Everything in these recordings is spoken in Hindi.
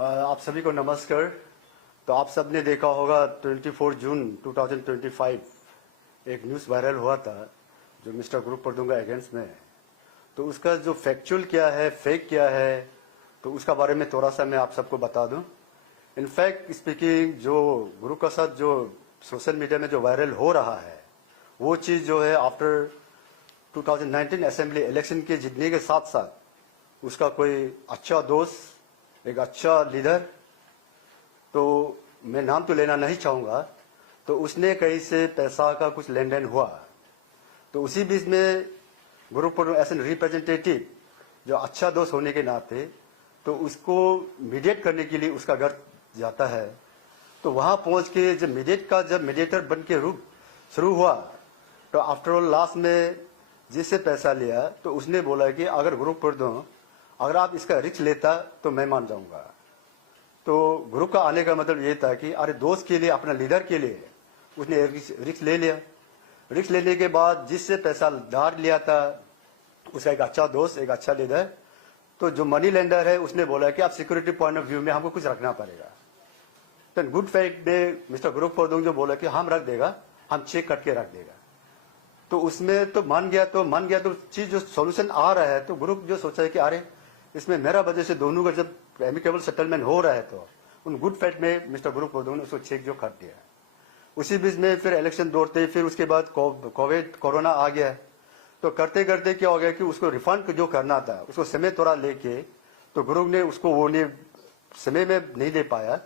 आप सभी को नमस्कार। तो आप सब ने देखा होगा 24 जून 2025 एक न्यूज़ वायरल हुआ था जो मिस्टर गुरु प्रदुंगा अगेंस्ट में। तो उसका जो फैक्चुअल क्या है, फेक क्या है, तो उसका बारे में थोड़ा सा मैं आप सबको बता दूं। इनफैक्ट स्पीकिंग, जो गुरु का साथ जो सोशल मीडिया में जो वायरल हो रहा है वो चीज़ जो है आफ्टर 2019 असेंबली इलेक्शन के जीतने के साथ साथ उसका कोई अच्छा दोस्त, एक अच्छा लीडर, तो मैं नाम तो लेना नहीं चाहूँगा, तो उसने कहीं से पैसा का कुछ लेन देन हुआ। तो उसी बीच में गुरु प्रदुंगा एज एन रिप्रेजेंटेटिव जो अच्छा दोस्त होने के नाते तो उसको मीडिएट करने के लिए उसका घर जाता है। तो वहाँ पहुँच के जब मीडिएटर बन के रूप शुरू हुआ तो आफ्टर ऑल लास्ट में जिससे पैसा लिया तो उसने बोला कि अगर गुरु प्रदुंगा अगर आप इसका रिस्क लेता तो मैं मान जाऊंगा। तो ग्रुप का आने का मतलब ये था कि अरे दोस्त के लिए, अपना लीडर के लिए उसने रिस्क ले लिया। रिस्क लेने के बाद जिससे पैसा धार लिया था उसका एक अच्छा दोस्त, एक अच्छा लीडर, तो जो मनी लेंडर है उसने बोला कि आप सिक्योरिटी पॉइंट ऑफ व्यू में हमको कुछ रखना पड़ेगा। तो गुड फैक्ट डे मिस्टर गुरु प्रदुंगा जो बोला कि हम रख देगा, हम चेक करके रख देगा। तो उसमें तो मान गया तो चीज जो सोल्यूशन आ रहा है तो ग्रुप जो सोचा है कि अरे इसमें मेरा वजह से दोनों का जब एमिकेबल सेटलमेंट हो रहा है तो उन गुड फैक्ट में मिस्टर गुरु प्रदुंगा ने उसको चेक जो कर दिया। उसी बीच में फिर इलेक्शन दौड़ते, फिर उसके बाद कोरोना आ गया। तो करते करते क्या हो गया कि उसको रिफंड जो करना था उसको समय थोड़ा लेके तो गुरु ने उसको वो समय में नहीं दे पाया।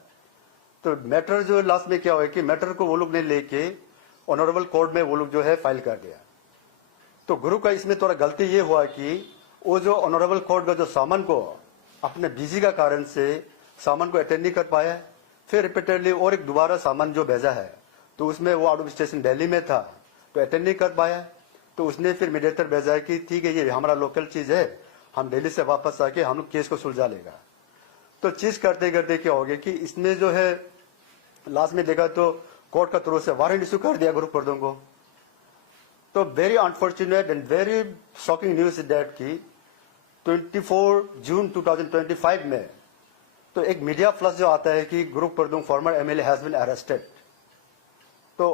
तो मैटर जो लास्ट में क्या हुआ कि मैटर को वो लोग ने लेके ऑनरेबल कोर्ट में वो लोग जो है फाइल कर दिया। तो गुरु का इसमें थोड़ा गलती ये हुआ कि वो जो ऑनरेबल कोर्ट का जो सामान को अपने बिजी का कारण से सामान को अटेंड नहीं कर पाया। फिर रिपीटेडली और एक दोबारा सामान जो भेजा है तो उसमें वो आउट ऑफ स्टेशन दिल्ली में था तो अटेंड नहीं कर पाया। तो उसने फिर मीडिएटर भेजा कि ठीक है ये हमारा लोकल चीज है, हम दिल्ली से वापस आके हम लोग केस को सुलझा लेगा। तो चीज करते करते क्या हो गया कि इसमें जो है लास्ट में देखा तो कोर्ट का तरफ से वारंट इशू कर दिया गुरु प्रदुंगा को। तो very unfortunate and very shocking news is that की 24 जून 2025 में तो एक मीडिया फ्लश जो आता है कि गुरु प्रदुंगा former MLA has been arrested. तो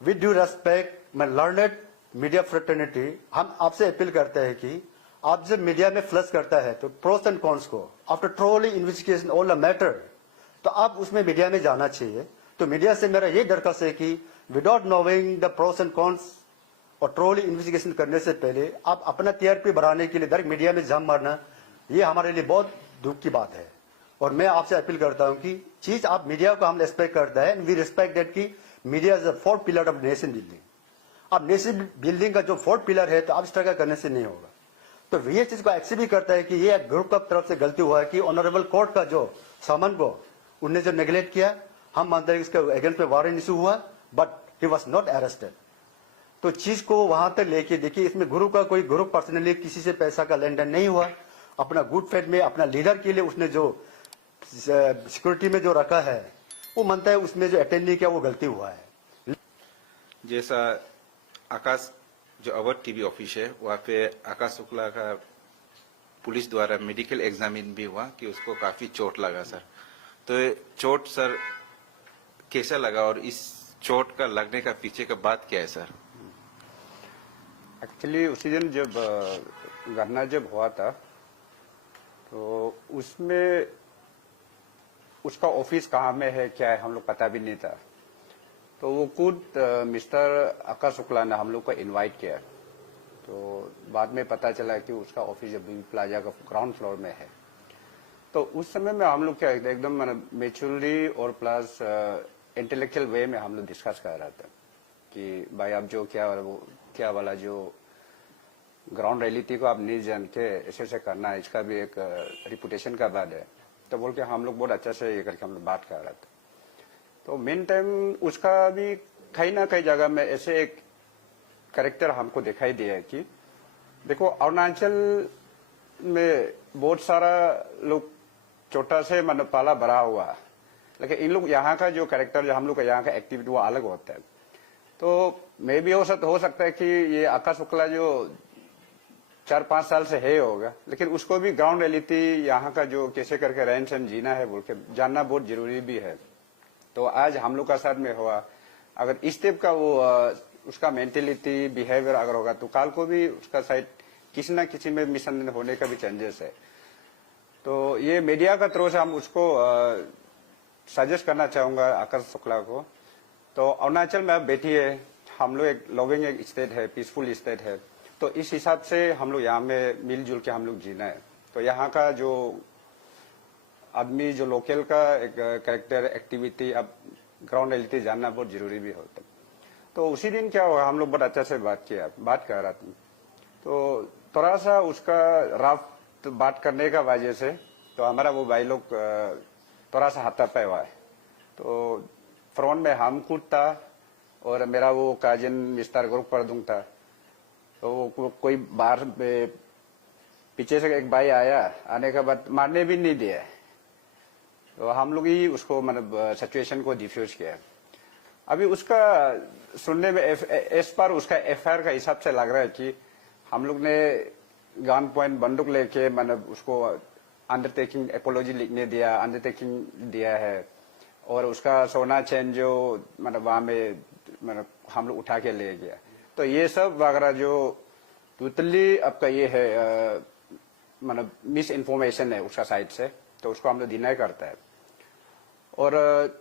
with due respect my learned media fraternity, हम आपसे अपील करते हैं कि आप जब मीडिया में फ्लश करता है तो प्रोस एंड कॉन्स को after trolley investigation all the matter तो आप उसमें मीडिया में जाना चाहिए। तो मीडिया से मेरा ये दरखास्त है कि without knowing the pros and cons और ट्रोली इन्वेस्टिगेशन करने से पहले आप अपना टीआरपी बढ़ाने के लिए डायरेक्ट मीडिया में जाम मारना ये हमारे लिए बहुत दुख की बात है। और मैं आपसे अपील करता हूं कि चीज आप मीडिया को हम रिस्पेक्ट करता है, वी रिस्पेक्ट दैट कि media is the fourth pillar of nation building. अब नेशन बिल्डिंग का जो फोर्थ पिलर है तो आप इस तरह करने से नहीं होगा। तो ये चीज को एक्सेप्ट भी करता है कि ये ग्रुप का तरफ से गलती हुआ है कि ऑनरेबल कोर्ट का जो सामान को उनने जो नेग्लेक्ट किया, हम मानते हैं इसके अगेंस्ट में वारंट इशू हुआ but he was not arrested. तो चीज को वहां तक लेके देखिए, इसमें गुरु का कोई गुरु पर्सनली किसी से पैसा का लेन देन नहीं हुआ। अपना गुड फेथ में अपना लीडर के लिए उसने जो सिक्योरिटी में जो रखा है वो मानता है उसमें जो अटेंड नहीं किया वो गलती हुआ है। जैसा आकाश जो अवध टीवी ऑफिस है वहाँ पे आकाश शुक्ला का पुलिस द्वारा मेडिकल एग्जामिन भी हुआ कि उसको काफी चोट लगा सर। तो चोट सर कैसा लगा और इस चोट का लगने का पीछे का बात क्या है सर? एक्चुअली उसी दिन जब घटना जब हुआ था तो उसमें उसका ऑफिस कहाँ में है क्या है हम लोग पता भी नहीं था। तो वो खुद मिस्टर आकाश शुक्ला ने हम लोग को इनवाइट किया। तो बाद में पता चला कि उसका ऑफिस बीबी प्लाजा का ग्राउंड फ्लोर में है। तो उस समय में हम लोग क्या एकदम मेच्योरली और प्लस इंटेलेक्चुअल वे में हम लोग डिस्कस कर रहे थे कि भाई आप जो क्या वाला जो ग्राउंड रियलिटी को आप नहीं जान के ऐसे करना है, इसका भी एक रिपुटेशन का बात है। तो बोल के हम लोग बहुत अच्छा से ये करके हम लोग बात कर रहे थे। तो मेन टाइम उसका भी कहीं ना कहीं जगह में ऐसे एक कैरेक्टर हमको दिखाई दिया है कि देखो अरुणाचल में बहुत सारा लोग छोटा से मन पाला बड़ा हुआ, लेकिन इन लोग यहाँ का जो कैरेक्टर जो हम लोग का यहाँ का एक्टिविटी वो अलग होता है। तो मे भी हो सकता है कि ये आकाश शुक्ला जो 4-5 साल से है होगा, लेकिन उसको भी ग्राउंड रियलिटी यहाँ का जो कैसे करके रहन सहन जीना है बोल के जानना बहुत जरूरी भी है। तो आज हम लोग का साथ में हुआ, अगर इस टाइप का वो उसका मेंटेलिटी बिहेवियर अगर होगा तो काल को भी उसका साइड किसी ना किसी में मिसअंडरस्टैंडिंग होने का भी चांसेस है। तो ये मीडिया का थ्रू से हम उसको सजेस्ट करना चाहूंगा आकाश शुक्ला को। तो अरुणाचल में अब बैठिए, हम लोग एक लविंग एक स्टेट है, पीसफुल स्टेट है, तो इस हिसाब से हम लोग यहाँ में मिलजुल के हम लोग जीना है। तो यहाँ का जो आदमी जो लोकल का एक कैरेक्टर एक्टिविटी अब ग्राउंड रियलिटी जानना बहुत जरूरी भी होता है। तो उसी दिन क्या हुआ, हम लोग बहुत अच्छा से बात कर रहा था, तो थोड़ा सा उसका रफ बात करने का वजह से तो हमारा वो भाई लोग थोड़ा सा हाथापाई हुआ है। तो फ्रंट में हम खुद था और मेरा वो काजिन मिस्टर ग्रुप परदुंग था। तो कोई बाहर पीछे से एक भाई आया, आने के बाद मारने भी नहीं दिया। तो हम लोग ही उसको मतलब सिचुएशन को डिफ्यूज किया। अभी उसका सुनने में इस पर उसका एफआईआर का हिसाब से लग रहा है कि हम लोग ने गन पॉइंट बंदूक लेके मतलब उसको अंडरटेकिंग एपोलॉजी लिखने दिया, अंडरटेकिंग दिया है, और उसका सोना चैन जो मतलब वहां में मतलब हम लोग उठा के ले गया। तो ये सब वगैरह जो टोटली आपका ये है मतलब मिस इन्फॉर्मेशन है उसका साइड से, तो उसको हम लोग डिनाई करता है। और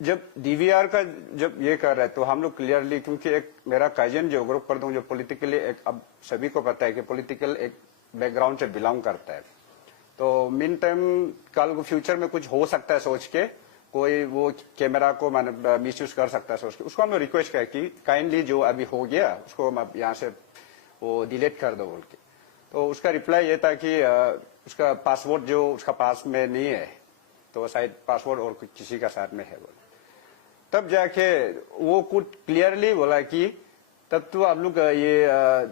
जब डीवीआर का जब ये कर रहा है तो हम लोग क्लियरली, क्योंकि एक मेरा कजन जो ग्रुप पर जो पॉलिटिकली एक अब सभी को पता है कि पॉलिटिकल एक बैकग्राउंड से बिलोंग करता है, तो मीन टाइम कल फ्यूचर में कुछ हो सकता है सोच के कोई वो कैमरा को मतलब मिसयूज कर सकता है सोच के, उसको हम लोग रिक्वेस्ट किया कि काइंडली जो अभी हो गया उसको यहाँ से वो डिलीट कर दो बोल के। तो उसका रिप्लाई ये था कि उसका पासवर्ड जो उसका पास में नहीं है, तो शायद पासवर्ड और किसी का साथ में है बोले। तब जाके वो कुछ क्लियरली बोला कि तब तो आप लोग ये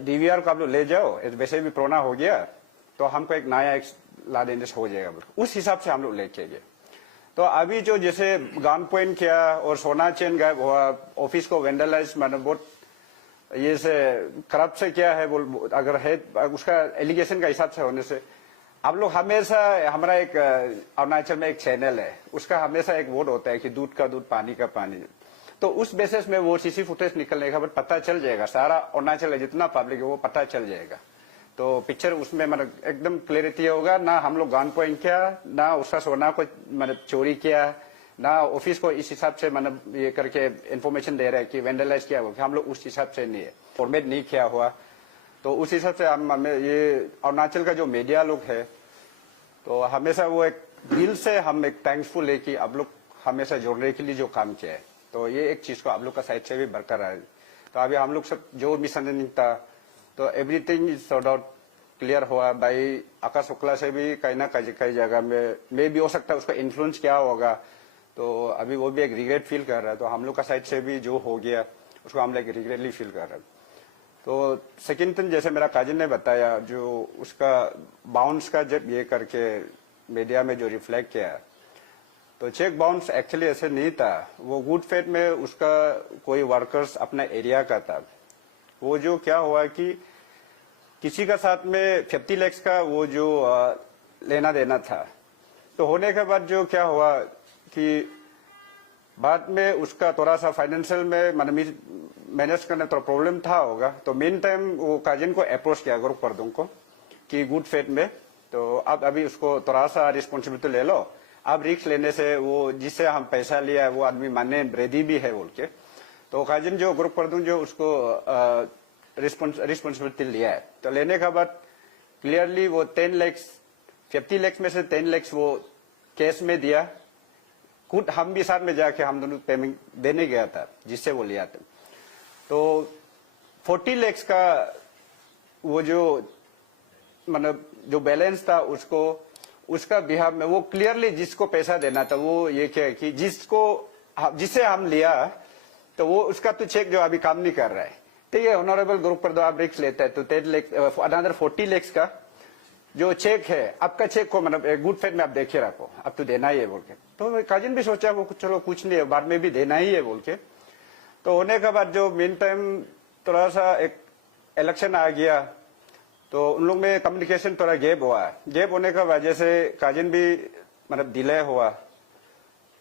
डीवीआर को आप लोग ले जाओ, वैसे भी पुराना हो गया, तो हमको एक नया एक ला देने से हो जाएगा बोल। उस हिसाब से हम लोग लेके गए। तो अभी जो जैसे गन पॉइंट किया और सोना चेन गायब हुआ, ऑफिस को वेंडलाइज मतलब बहुत ये से खराब से क्या है बोल, अगर है उसका एलिगेशन का हिसाब से होने से आप लोग हमेशा, हमारा एक अरुणाचल में एक चैनल है, उसका हमेशा एक वोट होता है कि दूध का दूध पानी का पानी। तो उस बेसिस में वो सीसी फुटेज निकलने का पता चल जाएगा, सारा अरुणाचल जितना पब्लिक है वो पता चल जाएगा। तो पिक्चर उसमें मतलब एकदम क्लियरिटी होगा, ना हम लोग गन पॉइंट किया, ना उसका सोना को मतलब चोरी किया, ना ऑफिस को इस हिसाब से मतलब ये करके इन्फॉर्मेशन दे रहे हैं कि वेंडलाइज किया हुआ, हम लोग उस हिसाब से नहीं है, फॉर्मेट नहीं किया हुआ। तो उस हिसाब से हम ये अरुणाचल का जो मीडिया लोग है, तो हमेशा वो एक दिल से हम एक थैंक्सफुल है कि आप लोग हमेशा जोड़ने के लिए जो काम किया है, तो ये एक चीज को आप लोग का साइड से भी बरकरार है। तो अभी हम लोग सब जो मिसअंडरस्टैंडिंग था तो everything is sort out clear हुआ। भाई आकाश शुक्ला से भी कहीं ना कई जगह में भी हो सकता है उसका इन्फ्लुएंस क्या होगा, तो अभी वो भी एक रिग्रेट फील कर रहा है। तो हम लोग का साइड से भी जो हो गया उसको हम लोग रिग्रेटली फील कर रहे हैं। तो सेकेंड थिंग जैसे मेरा काजिन ने बताया, जो उसका बाउंस का जब ये करके मीडिया में जो रिफ्लेक्ट किया, तो चेक बाउंस एक्चुअली ऐसे नहीं था। वो गुड फेथ में उसका कोई वर्कर्स अपना एरिया का था। वो जो क्या हुआ कि किसी का साथ में 50 लाख का वो जो लेना देना था, तो होने के बाद जो क्या हुआ कि बाद में उसका थोड़ा सा फाइनेंशियल में मैनेज करने थोड़ा प्रॉब्लम था होगा। तो मेन टाइम वो काजिन को अप्रोच किया ग्रुप पर दूंको कि गुड फेथ में, तो अब अभी उसको थोड़ा सा रिस्पॉन्सिबिलिटी ले लो, अब रिस्क लेने से वो जिससे हम पैसा लिया है वो आदमी मानने रेडी भी है बोल के। तो काजिन जो ग्रुप पर दूं जो उसको रिस्पॉन्सिबिलिटी लिया है, तो लेने के बाद क्लियरली वो 10 लाख 50 लाख में से 10 लाख वो कैश में दिया। खुद हम भी साथ में जाके हम दोनों पेमेंट देने गया था जिससे वो लिया था। तो 40 लाख का वो जो मतलब जो बैलेंस था उसको उसका बिहार में वो क्लियरली जिसको पैसा देना था वो ये क्या है कि जिससे हम लिया तो वो उसका तो चेक जो अभी काम नहीं कर रहा है, तो ये ऑनरेबल ग्रुप पर दो आप रिस्क लेता है तो 10 लाख अनदर 40 लाख का जो चेक है आपका चेक को मतलब गुड फेथ में आप देखे रखो, अब तो देना ही है बोल के। तो काजिन भी सोचा वो चलो कुछ नहीं है, बाद में भी देना ही है बोल के। तो होने के बाद जो मेन टाइम थोड़ा सा एक इलेक्शन आ गया, तो उन लोग में कम्युनिकेशन थोड़ा गैप हुआ। गैप होने का वजह से काजिन भी मतलब डिले हुआ।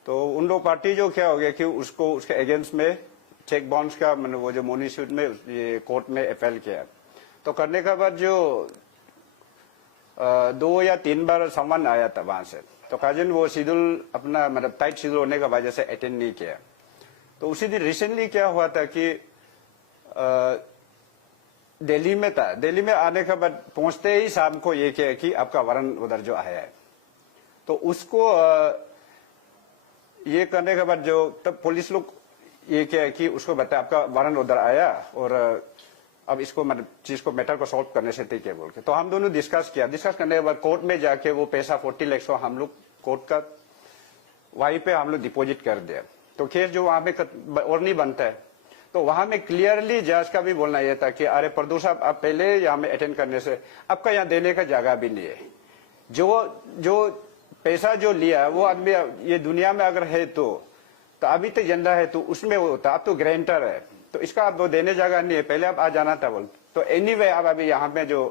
तो उन लोग पार्टी जो क्या हो गया कि उसको उसके अगेंस्ट में चेक बाउंस का मतलब वो जो मोनी सूट में ये कोर्ट में अपील किया। तो करने के बाद जो 2 या 3 बार सम्मान आया था वहां से, तो काजिन वो शेड्यूल अपना मतलब टाइट शेड्यूल होने की वजह से अटेंड नहीं किया। तो उसी दिन रिसेंटली क्या हुआ था कि दिल्ली में था। दिल्ली में आने के बाद पहुंचते ही शाम को ये किया कि आपका वारंट उधर जो आया है। तो उसको ये करने के बाद जो तब पुलिस लोग ये किया कि उसको बताया आपका वारंट उधर आया और अब इसको मतलब चीज को मैटर को सॉल्व करने से ठीक है बोल के। तो हम दोनों डिस्कस किया। डिस्कस करने के बाद कोर्ट में जाके वो पैसा 40 लाख को हम लोग कोर्ट का वहीं पे हम लोग डिपॉजिट कर दिया। तो केस जो वहां पे और नहीं बनता है। तो वहां में क्लियरली जज का भी बोलना यह था कि अरे प्रदूष साहब आप पहले यहाँ में अटेंड करने से आपका यहाँ देने का जगह भी नहीं है। जो पैसा जो लिया वो आदमी ये दुनिया में अगर है तो अभी तक जिंदा है तो उसमें वो होता। आप तो ग्रांटर है तो इसका आप वो देने जगह नहीं है, पहले आप आ जाना था बोल। तो एनीवे आप अभी यहाँ पे जो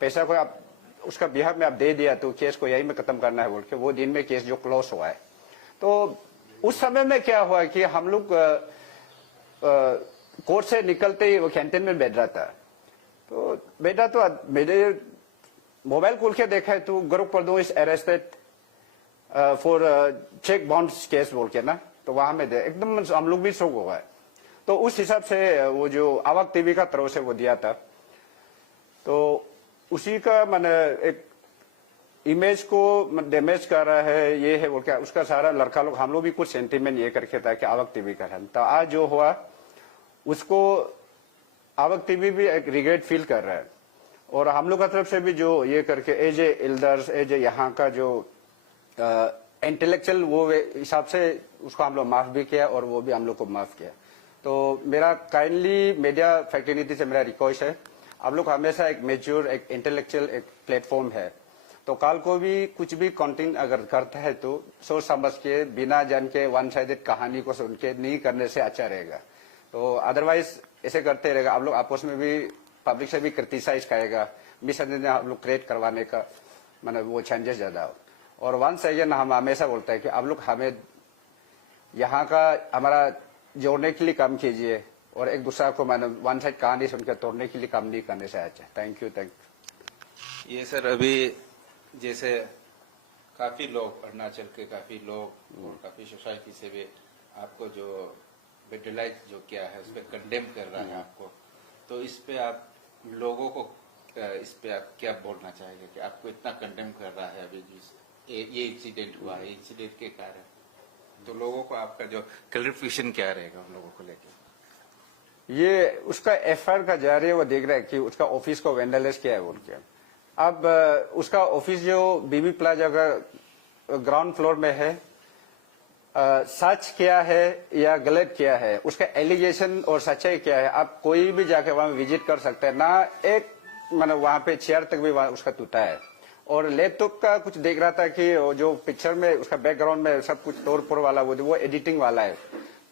पैसा को आप उसका बिहार में आप दे दिया तो केस को यही में खत्म करना है बोल के वो दिन में केस जो क्लोज हुआ है। तो उस समय में क्या हुआ कि हम लोग कोर्ट से निकलते ही वो कैंटीन में बैठ रहा था। तो बेटा तो मेरे मोबाइल खोल के देखा है तो गौरव प्रदूष is arrested for check bounce case बोल के ना। तो वहां में एकदम हम लोग भी शौक हुआ है। तो उस हिसाब से वो जो आवाज टीवी का तरफ से वो दिया था तो उसी का मैंने एक इमेज को डैमेज कर रहा है ये है बोल के उसका सारा लड़का लोग हम लोग भी कुछ सेंटीमेंट ये करके था कि आवक टीवी का है। तो आज जो हुआ उसको आवक टीवी भी एक रिग्रेट फील कर रहा है और हम लोग का तरफ से भी जो ये करके as a elders as a यहाँ का जो इंटेलेक्चुअल वो हिसाब से उसको हम लोग माफ भी किया और वो भी हम लोग को माफ किया। तो मेरा काइंडली मीडिया फैक्टर्निटी से मेरा रिक्वेस्ट है आप लोग हमेशा एक मेच्योर एक इंटेलेक्चुअल एक प्लेटफॉर्म है। तो कल को भी कुछ भी कंटेंट अगर करता है तो सोच समझ के बिना जान के वन साइडेड कहानी को सुन के नहीं करने से अच्छा रहेगा। तो अदरवाइज ऐसे करते रहेगा आप लोग आपस में भी पब्लिक से भी क्रिटिसाइज करेगा मिसअंडरस्टैंडिंग आप लोग क्रिएट करवाने का मतलब वो चांसेस ज्यादा हो। और वन सेकेंड हम हमेशा बोलते हैं कि आप लोग हमें यहाँ का हमारा जोड़ने के लिए काम कीजिए और एक दूसरा को मैंने वन साइड कहानी सुनकर तोड़ने के लिए काम नहीं करने से अच्छा। Thank you. ये सर अभी जैसे काफी लोग अरुणाचल के काफी लोग और काफी सोसाइटी से भी आपको जो वेंडलाइज जो किया है उस पर कंडेम कर रहा है आपको, तो इस पे आप लोगों को इस पे आप क्या बोलना चाहेंगे कि आपको इतना कंडेम कर रहा है अभी ये इंसिडेंट हुआ है इंसिडेंट के कारण, तो लोगों को आपका जो क्लैरिफिकेशन क्या रहेगा उन लोगों को लेकर? ये उसका एफआईआर का जारी है वो देख रहा है कि उसका ऑफिस को वेंडलाइज किया है बोल के। अब उसका ऑफिस जो बीबी प्लाजा का ग्राउंड फ्लोर में है सच क्या है या गलत क्या है उसका एलिगेशन और सच्चाई क्या है आप कोई भी जाके वहां विजिट कर सकते हैं ना। एक मतलब वहां पे चेयर तक भी वहां उसका टूटा है और लैपटॉप का कुछ देख रहा था कि जो पिक्चर में उसका बैकग्राउंड में सब कुछ तोड़-फोड़ वाला वो एडिटिंग वाला है।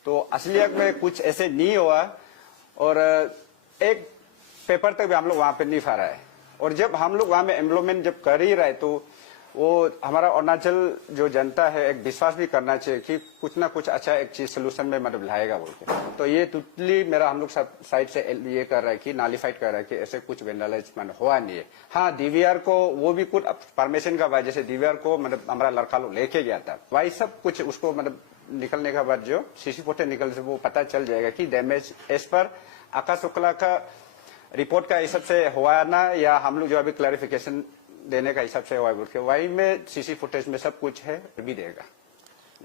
तो असलियत में कुछ ऐसे नहीं हुआ और एक पेपर तक भी हम लोग वहां पे नहीं फा रहा है। और जब हम लोग वहां में एम्प्लॉयमेंट जब कर ही रहे तो वो हमारा अरुणाचल जो जनता है एक विश्वास भी करना चाहिए कि कुछ ना कुछ अच्छा एक चीज सोल्यूशन में मतलब लाएगा बोल के। तो ये टोटली मेरा हम लोग सब साइड से ये कर रहा है कि नालिफाइड कर रहा है कि ऐसे कुछ वेंडलाइजमेंट हुआ नहीं है। हाँ डीवीआर को वो भी कुछ परमिशन का वजह से डीवीआर को मतलब हमारा लड़का लोग लेके गया था वही सब कुछ उसको मतलब निकलने के बाद जो सीसी फोटे निकल से वो पता चल जाएगा कि डैमेज एज पर आकाश शुक्ला का रिपोर्ट का हिसाब से हुआ ना या हम लोग जो अभी क्लैरिफिकेशन देने का हिसाब से हुआ है वही में सीसी फुटेज में सब कुछ है भी देगा।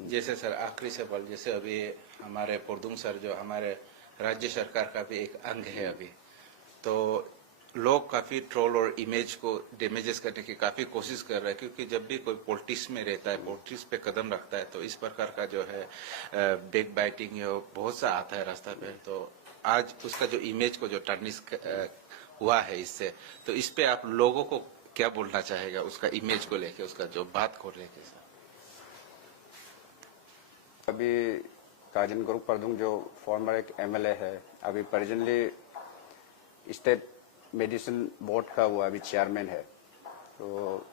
जैसे सर आखिरी सवाल, जैसे अभी हमारे पुरदुम सर जो हमारे राज्य सरकार का भी एक अंग है अभी, तो लोग काफी ट्रोल और इमेज को डैमेजेस करने की काफी कोशिश कर रहे हैं क्योंकि जब भी कोई पॉलिटिक्स में रहता है पॉलिटिक्स पे कदम रखता है तो इस प्रकार का जो है बैक बाइटिंग है वो बहुत सा आता है रास्ता पे। तो आज उसका जो इमेज को जो टर्निश हुआ है इससे, तो इस पे आप लोगों को क्या बोलना चाहेगा उसका इमेज को लेके उसका जो बात को लेके? सर अभी काजिन गुरु प्रदुंग जो फॉर्मर एक एमएलए है अभी प्रेजेंटली स्टेट मेडिसिन बोर्ड का वो अभी चेयरमैन है। तो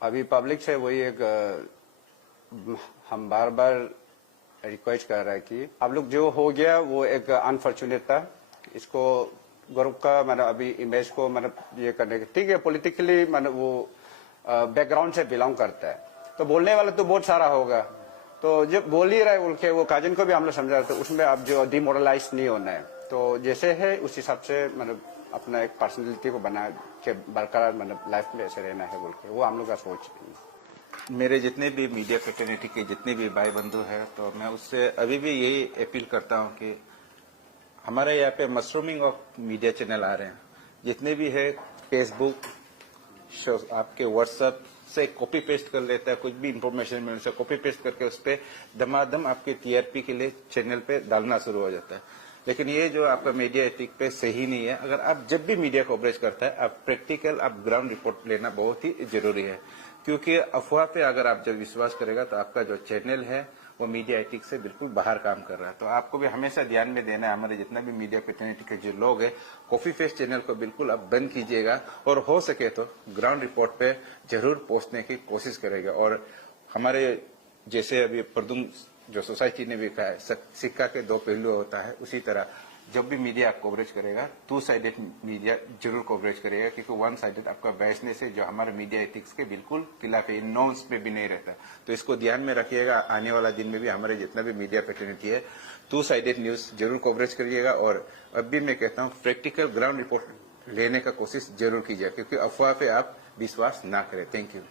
अभी पब्लिक से वही एक हम बार बार रिक्वेस्ट कर रहे हैं कि आप लोग जो हो गया वो एक अनफॉर्चुनेट था। इसको ग्रुप का मतलब अभी इमेज को मतलब ये करने के ठीक है, पॉलिटिकली मतलब वो बैकग्राउंड से बिलोंग करता है, तो बोलने वाला तो बहुत सारा होगा। तो जब बोल ही रहे बोल के वो काजन को भी हम लोग समझा रहे थे, उसमें आप जो डिमोरलाइज नहीं होना है, तो जैसे है उस हिसाब से मतलब अपना एक पर्सनैलिटी को बना के बरकरार मतलब लाइफ में ऐसे रहना है बोल के वो हम लोग का सोच है। मेरे जितने भी मीडिया कम्युनिटी के जितने भी भाई बंधु हैं, तो मैं उससे अभी भी यही अपील करता हूं कि हमारे यहाँ पे मशरूमिंग ऑफ मीडिया चैनल आ रहे हैं। जितने भी है फेसबुक, आपके व्हाट्सएप से कॉपी पेस्ट कर लेता है, कुछ भी इंफॉर्मेशन मिलने से कॉपी पेस्ट करके उस पर दमादम आपके टीआरपी के लिए चैनल पे डालना शुरू हो जाता है। लेकिन ये जो आपका मीडिया एथिक पे सही नहीं है। अगर आप जब भी मीडिया कवरेज करता है, आप प्रैक्टिकल आप ग्राउंड रिपोर्ट लेना बहुत ही जरूरी है, क्योंकि अफवाह पे अगर आप जब विश्वास करेगा तो आपका जो चैनल है वो मीडिया एथिक्स से बिल्कुल बाहर काम कर रहा है। तो आपको भी हमेशा ध्यान में देना है, हमारे जितना भी मीडिया कम्युनिटी के जो लोग हैं, कॉपी पेस्ट चैनल को बिल्कुल आप बंद कीजिएगा और हो सके तो ग्राउंड रिपोर्ट पे जरूर पहुंचने की कोशिश करेगा। और हमारे जैसे अभी प्रदुम जो सोसाइटी ने भी कहा है, सिक्का के दो पहलू होता है, उसी तरह जब भी मीडिया आप कवरेज करेगा, टू साइडेड मीडिया जरूर कवरेज करेगा, क्योंकि वन साइडेड आपका बैसनेस है जो हमारे मीडिया एथिक्स के बिल्कुल खिलाफ है, नॉन्स में भी नहीं रहता। तो इसको ध्यान में रखिएगा। आने वाला दिन में भी हमारे जितना भी मीडिया फैटर्निटी है, टू साइडेड न्यूज जरूर कवरेज करिएगा। और अब भी मैं कहता हूँ प्रैक्टिकल ग्राउंड रिपोर्ट लेने का कोशिश जरूर कीजिए, क्योंकि अफवाह पे आप विश्वास ना करें। Thank you.